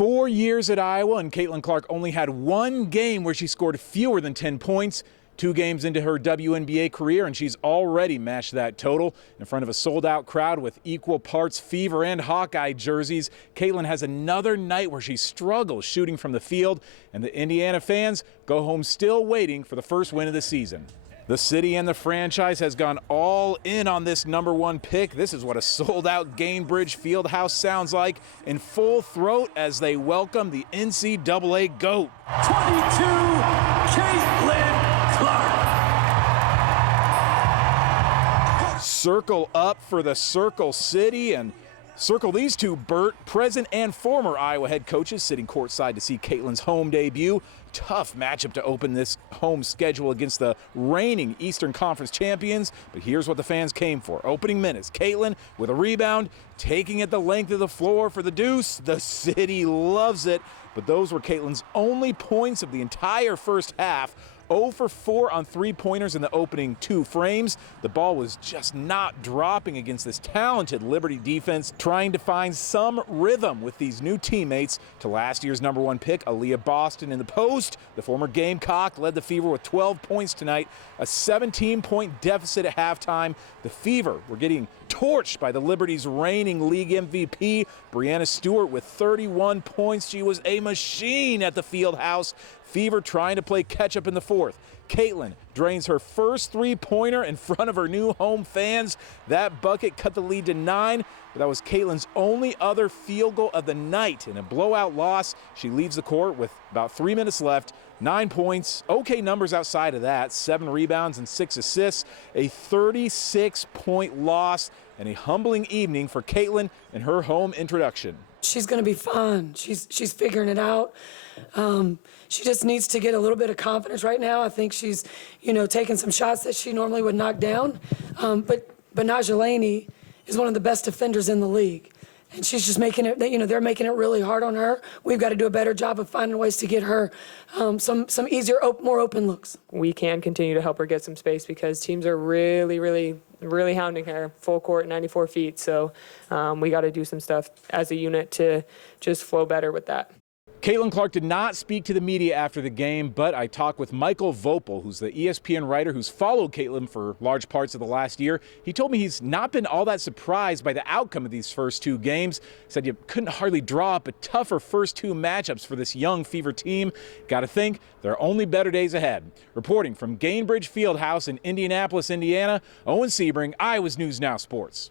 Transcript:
4 years at Iowa, and Caitlin Clark only had one game where she scored fewer than 10 points. 2 games into her WNBA career, and she's already matched that total in front of a sold-out crowd with equal parts Fever and Hawkeye jerseys. Caitlin has another night where she struggles shooting from the field, and the Indiana fans go home still waiting for the first win of the season. The city and the franchise has gone all in on this #1 pick. This is what a sold-out Gainbridge Fieldhouse sounds like in full throat as they welcome the NCAA GOAT. 22, Caitlin Clark. Circle up for the Circle City and circle these two, Bert, present and former Iowa head coaches sitting courtside to see Caitlin's home debut. Tough matchup to open this home schedule against the reigning Eastern Conference champions, but here's what the fans came for. Opening minutes, Caitlin with a rebound, taking it the length of the floor for the deuce. The city loves it, but those were Caitlin's only points of the entire first half. 0 for 4 on three-pointers in the opening 2 frames. The ball was just not dropping against this talented Liberty defense, trying to find some rhythm with these new teammates to last year's #1 pick, Aaliyah Boston in the post. The former Gamecock led the Fever with 12 points tonight, a 17-point deficit at halftime. The Fever were getting torched by the Liberty's reigning league MVP, Breanna Stewart, with 31 points. She was a machine at the Fieldhouse. Fever trying to play catch-up in the fourth. Caitlin drains her first three-pointer in front of her new home fans. That bucket cut the lead to 9, but that was Caitlin's only other field goal of the night. In a blowout loss, she leaves the court with about 3 minutes left. 9 points, okay numbers outside of that, 7 rebounds and 6 assists, a 36-point loss, and a humbling evening for Caitlin in her home introduction. She's going to be fine. She's figuring it out. She just needs to get a little bit of confidence right now. I think she's, taking some shots that she normally would knock down. But Najalani is one of the best defenders in the league. And she's just making it, they're making it really hard on her. We've got to do a better job of finding ways to get her some easier, more open looks. We can continue to help her get some space because teams are really hounding her full court, 94 feet. So we got to do some stuff as a unit to just flow better with that. Caitlin Clark did not speak to the media after the game, but I talked with Michael Vopel, who's the ESPN writer who's followed Caitlin for large parts of the last year. He told me he's not been all that surprised by the outcome of these first 2 games. Said you couldn't hardly draw up a tougher first 2 matchups for this young Fever team. Got to think there are only better days ahead. Reporting from Gainbridge Fieldhouse in Indianapolis, Indiana, Owen Sebring, Iowa's News Now Sports.